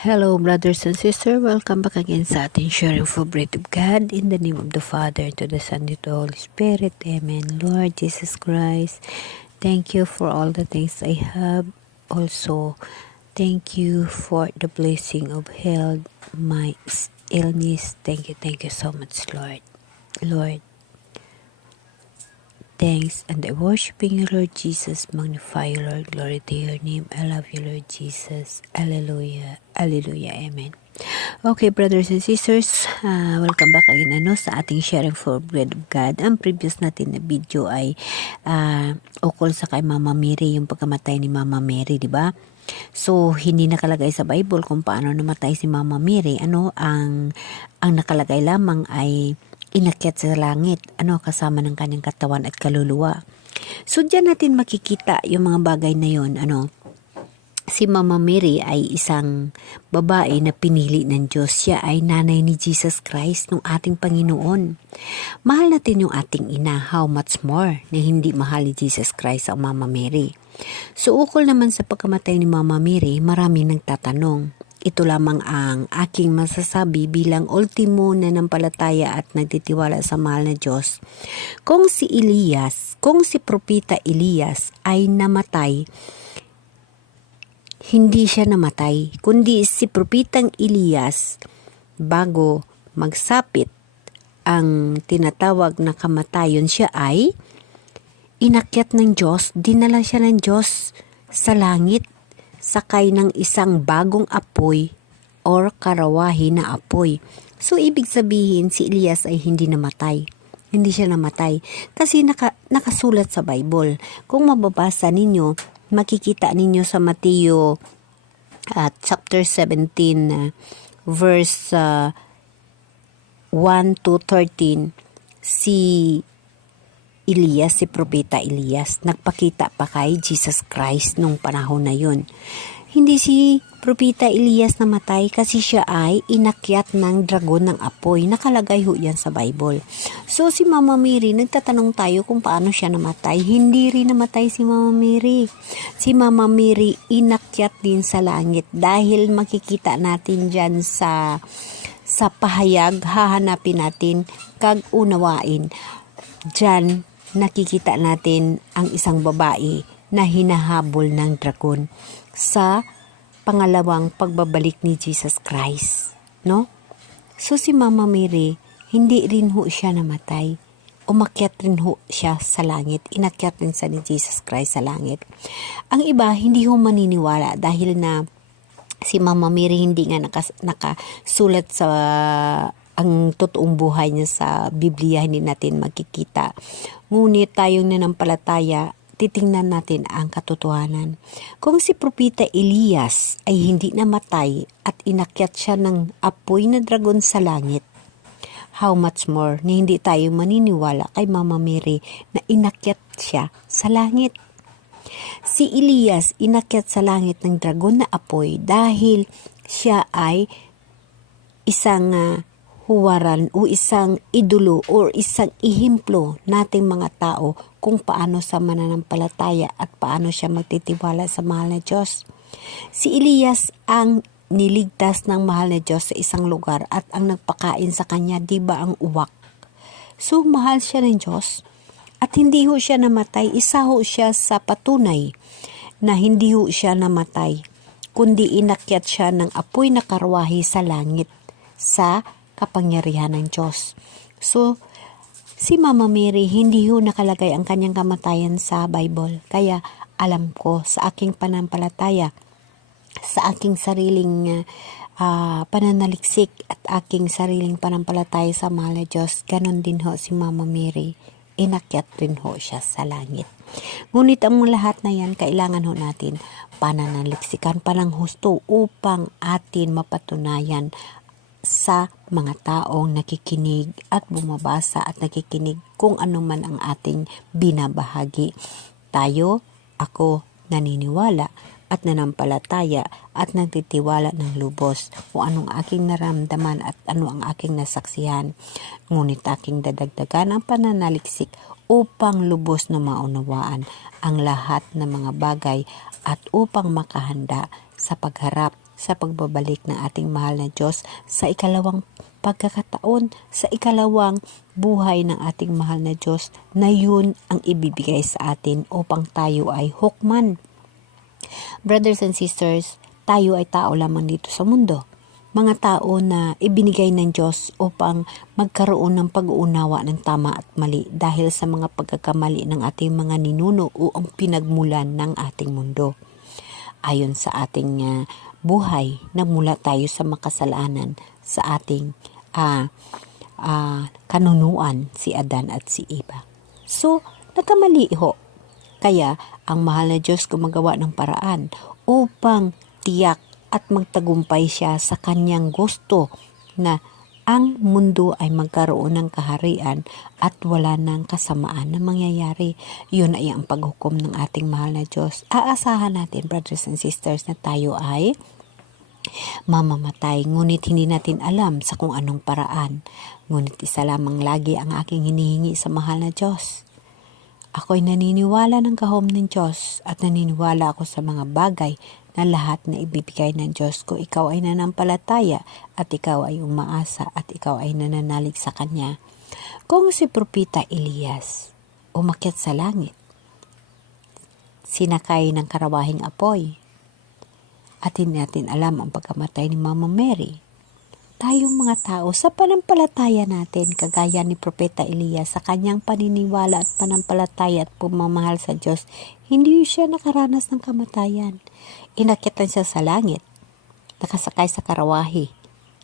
Hello brothers and sisters, welcome back again sa ating sharing for bread of God in the name of the Father, to the Son, to the Holy Spirit. Amen. Lord Jesus Christ, thank you for all the things I have. Also, thank you for the blessing of health, my illness. Thank you so much, Lord. Lord, thanks, and I worshiping you, Lord Jesus. Magnify you, Lord. Glory to your name. I love you, Lord Jesus. Hallelujah. Hallelujah. Amen. Okay, brothers and sisters, welcome back again sa ating sharing for bread of God. Ang previous natin na video ay ukol sa kay Mama Mary, yung pagkamatay ni Mama Mary, di ba? So, hindi nakalagay sa Bible kung paano namatay si Mama Mary. Ang nakalagay lamang ay inakyat sa langit, kasama ng kanyang katawan at kaluluwa. So, diyan natin makikita yung mga bagay na yon, Si Mama Mary ay isang babae na pinili ng Diyos. Siya ay nanay ni Jesus Christ, ng ating Panginoon. Mahal natin yung ating ina, how much more na hindi mahal ni Jesus Christ ang Mama Mary. So, ukol naman sa pagkamatay ni Mama Mary, maraming nagtatanong. Ito lamang ang aking masasabi bilang ultimo na nampalataya at nagtitiwala sa mahal na Diyos. Kung si Propeta Elias ay namatay, hindi siya namatay, kundi si Propetang Elias, bago magsapit ang tinatawag na kamatayon, siya ay inakyat ng Diyos, dinala siya ng Diyos sa langit, sakay ng isang bagong apoy or karawahi na apoy. So, ibig sabihin, si Elias ay hindi namatay. Hindi siya namatay. Kasi nakasulat sa Bible. Kung mababasa ninyo, makikita ninyo sa Mateo chapter 17, verse 1 to 13, si Elias, si Propeta Elias, nagpakita pa kay Jesus Christ nung panahon na yun. Hindi si Propeta Elias namatay kasi siya ay inakyat ng dragon ng apoy. Nakalagay ho yan sa Bible. So si Mama Mary, nagtatanong tayo kung paano siya namatay. Hindi rin namatay si Mama Mary. Si Mama Mary inakyat din sa langit dahil makikita natin dyan sa pahayag, hahanapin natin, kag-unawain. Dyan nakikita natin ang isang babae na hinahabol ng dragon sa pangalawang pagbabalik ni Jesus Christ, no? So si Mama Mary, hindi rin ho siya namatay. Umakyat rin ho siya sa langit. Inakyat rin sa ni Jesus Christ sa langit. Ang iba, hindi ho maniniwala dahil na si Mama Mary hindi nga nakasulat sa ang totoong buhay niya sa Biblia, hindi natin makikita. Ngunit tayong nanampalataya, titingnan natin ang katotohanan. Kung si Propeta Elias ay hindi namatay at inakyat siya ng apoy na dragon sa langit, how much more na hindi tayo maniniwala kay Mama Mary na inakyat siya sa langit. Si Elias inakyat sa langit ng dragon na apoy dahil siya ay isang huwaran o isang idolo o isang ihimplo nating mga tao kung paano sa mananampalataya at paano siya magtitiwala sa mahal na Diyos. Si Elias ang niligtas ng mahal na Diyos sa isang lugar at ang nagpakain sa kanya, di ba ang uwak? So mahal siya ng Diyos at hindi ho siya namatay. Isa ho siya sa patunay na hindi ho siya namatay, kundi inakyat siya ng apoy na karwahe sa langit sa kapangyarihan ng Diyos. So, si Mama Mary, hindi ho nakalagay ang kanyang kamatayan sa Bible. Kaya, alam ko sa aking panampalataya, sa aking sariling pananaliksik at aking sariling panampalataya sa mahal na Diyos, ganon din ho si Mama Mary. Inakyat rin ho siya sa langit. Ngunit ang lahat na yan, kailangan ho natin pananaliksikan pa ng husto upang atin mapatunayan sa mga taong nakikinig at bumabasa at nakikinig kung ano man ang ating binabahagi. Tayo, ako, naniniwala at nanampalataya at nagtitiwala ng lubos kung anong aking naramdaman at ano ang aking nasaksihan. Ngunit aking dadagdagan ang pananaliksik upang lubos na maunawaan ang lahat ng mga bagay at upang makahanda sa pagharap sa pagbabalik ng ating mahal na Diyos sa ikalawang pagkakataon, sa ikalawang buhay ng ating mahal na Diyos na yun ang ibibigay sa atin upang tayo ay hukman. Brothers and sisters, tayo ay tao lamang dito sa mundo. Mga tao na ibinigay ng Diyos upang magkaroon ng pag-uunawa ng tama at mali dahil sa mga pagkakamali ng ating mga ninuno o ang pinagmulan ng ating mundo. Ayon sa ating buhay, nagmula tayo sa makasalanan sa ating kanunuan, si Adan at si Eva. So, nagkamali ho. Kaya, ang mahal na Diyos gumagawa ng paraan upang tiyak at magtagumpay siya sa kanyang gusto na ang mundo ay magkaroon ng kaharian at wala ng kasamaan na mangyayari. Yun ay ang paghukom ng ating mahal na Diyos. Aasahan natin, brothers and sisters, na tayo ay mamamatay, ngunit hindi natin alam sa kung anong paraan. Ngunit isa lamang lagi ang aking hinihingi sa mahal na Diyos. Ako'y naniniwala ng kahom ng Diyos at naniniwala ako sa mga bagay na lahat na ibibigay ng Diyos ko. Ikaw ay nanampalataya at ikaw ay umaasa at ikaw ay nananalig sa Kanya. Kung si Propeta Elias umakyat sa langit, sinakay ng karawahing apoy, at hindi natin alam ang pagkamatay ni Mama Mary, tayong mga tao sa panampalataya natin, kagaya ni Propeta Elias sa kanyang paniniwala at panampalataya at pumamahal sa Diyos, hindi siya nakaranas ng kamatayan. Inakyatan siya sa langit, nakasakay sa karawahi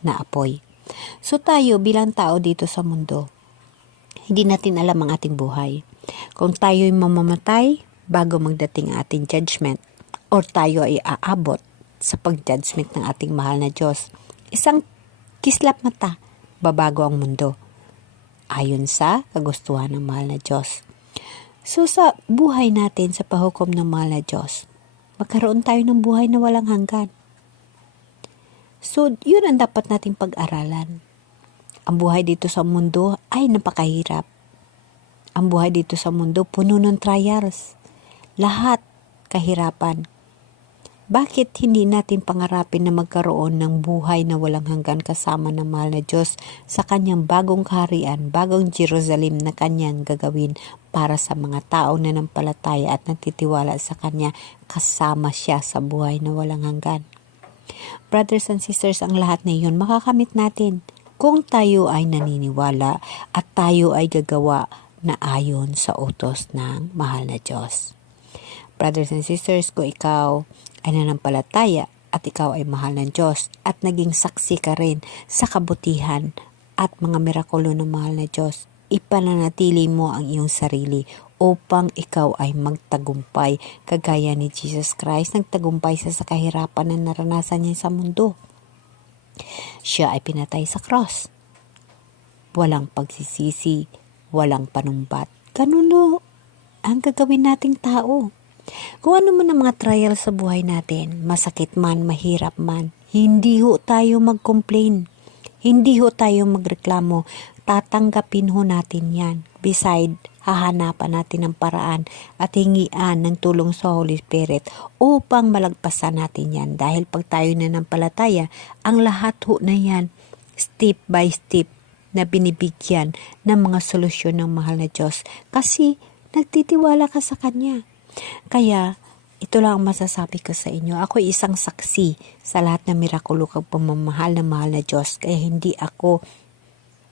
na apoy. So tayo bilang tao dito sa mundo, hindi natin alam ang ating buhay. Kung tayo'y mamamatay bago magdating ang ating judgment, or tayo ay aabot sa pag-judgment ng ating mahal na Diyos, isang kislap mata, babago ang mundo. Ayon sa kagustuhan ng mahal na Diyos. So sa buhay natin, sa pahukom ng mahal na Diyos, magkaroon tayo ng buhay na walang hanggan. So yun ang dapat nating pag-aralan. Ang buhay dito sa mundo ay napakahirap. Ang buhay dito sa mundo puno ng trials. Lahat kahirapan. Bakit hindi natin pangarapin na magkaroon ng buhay na walang hanggan kasama ng mahal na Diyos sa kanyang bagong kaharian, bagong Jerusalem na kanyang gagawin para sa mga tao na nampalataya at nagtitiwala sa kanya, kasama siya sa buhay na walang hanggan. Brothers and sisters, ang lahat na iyon makakamit natin kung tayo ay naniniwala at tayo ay gagawa na ayon sa utos ng mahal na Diyos. Brothers and sisters, kung ikaw ay nanampalataya at ikaw ay mahal ng Diyos at naging saksi ka rin sa kabutihan at mga mirakulo ng mahal na Diyos, ipananatili mo ang iyong sarili upang ikaw ay magtagumpay kagaya ni Jesus Christ. Nagtagumpay sa kahirapan na naranasan niya sa mundo. Siya ay pinatay sa cross. Walang pagsisisi, walang panumbat. Ganun ang gagawin nating tao. Kung ano man ang mga trial sa buhay natin, masakit man, mahirap man, hindi ho tayo mag-complain. Hindi ho tayo magreklamo. Tatanggapin ho natin yan. Beside, hahanapan natin ng paraan at hingian ng tulong sa Holy Spirit upang malagpasan natin yan. Dahil pag tayo nanampalataya, ang lahat ho na yan, step by step, na binibigyan ng mga solusyon ng mahal na Diyos. Kasi nagtitiwala ka sa Kanya. Kaya, ito lang ang masasabi ko sa inyo. Ako ay isang saksi sa lahat ng mirakulo kag pamamahal ng mahal na Diyos. Kaya hindi ako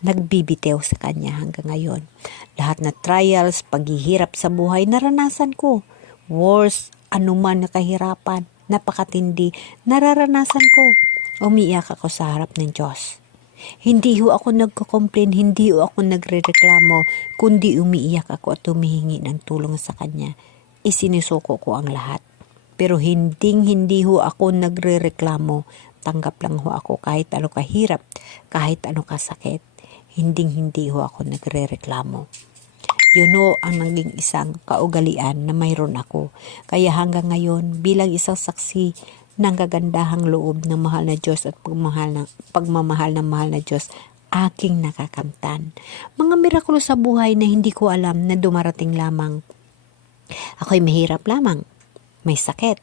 nagbibitew sa Kanya hanggang ngayon. Lahat na trials, paghihirap sa buhay, naranasan ko. Wars, anuman na kahirapan, napakatindi, nararanasan ko. Umiiyak ako sa harap ng Diyos. Hindi ho ako nagko-complain, hindi ho ako nagrereklamo, kundi umiiyak ako at humihingi ng tulong sa Kanya. Isinusuko ko ang lahat. Pero hindi ho ako nagrereklamo. Tanggap lang ho ako kahit ano kahirap, kahit ano kasakit. Hindi ho ako nagrereklamo. Yun ho ang naging isang kaugalian na mayroon ako. Kaya hanggang ngayon, bilang isang saksi ng kagandahang loob ng mahal na Diyos at pagmamahal ng mahal na Diyos, aking nakakamtan. Mga mirakulo sa buhay na hindi ko alam na dumarating lamang. Ako'y mahirap lamang, may sakit.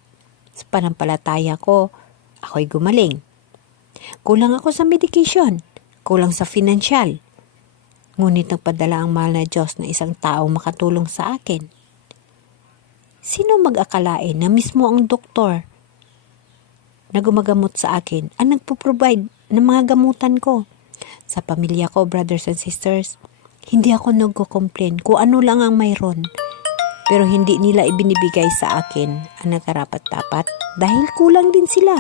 Sa panampalataya ko, ako'y gumaling. Kulang ako sa medication, kulang sa financial. Ngunit nagpadala ang mahal na Diyos na isang tao makatulong sa akin. Sino mag-akalain na mismo ang doktor na gumagamot sa akin ang nagpo-provide ng mga gamutan ko? Sa pamilya ko, brothers and sisters, hindi ako nagko-complain kung ano lang ang mayroon. Pero hindi nila ibinibigay sa akin ang nakarapat-dapat dahil kulang din sila.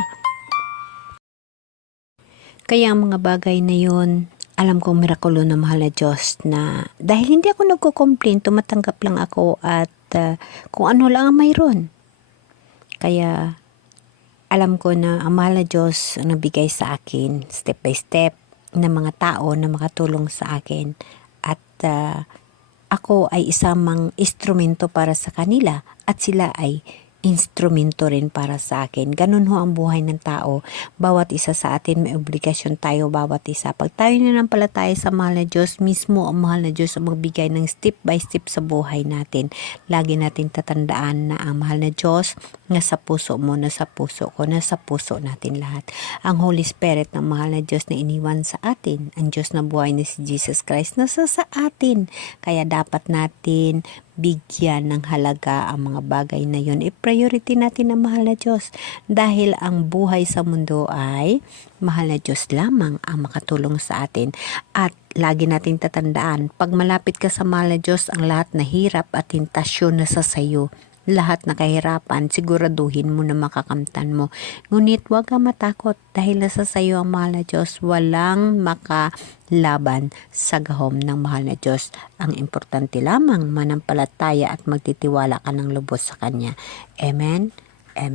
Kaya ang mga bagay na yun, alam kong mirakulo na mahal na Diyos na dahil hindi ako nagko-complain, tumatanggap lang ako at kung ano lang ang mayroon. Kaya alam ko na ang mahal na Diyos ang nabigay sa akin step by step na mga tao na makatulong sa akin at ako ay isang instrumento para sa kanila at sila ay instrumento rin para sa akin. Ganun ho ang buhay ng tao. Bawat isa sa atin may obligasyon tayo, bawat isa. Pag tayo nanampalataya sa mahal na Diyos, mismo ang mahal na Diyos ang magbigay ng step by step sa buhay natin. Lagi natin tatandaan na ang mahal na Diyos nasa puso mo, nasa puso ko, nasa puso natin lahat. Ang Holy Spirit ng mahal na Diyos na iniwan sa atin, ang Diyos na buhay na si Jesus Christ, nasa sa atin. Kaya dapat natin bigyan ng halaga ang mga bagay na yun. I-priority natin ang mahal na Diyos dahil ang buhay sa mundo ay mahal na Diyos lamang ang makatulong sa atin. At lagi nating tatandaan, pag malapit ka sa mahal na Diyos, ang lahat na hirap at tentasyon na sa sayo, lahat na kahirapan, siguraduhin mo na makakamtan mo. Ngunit huwag kang matakot dahil nasa sayo ang mahal na Diyos. Walang makalaban sa gahom ng mahal na Diyos. Ang importante lamang manampalataya at magtitiwala ka ng lubos sa Kanya. Amen?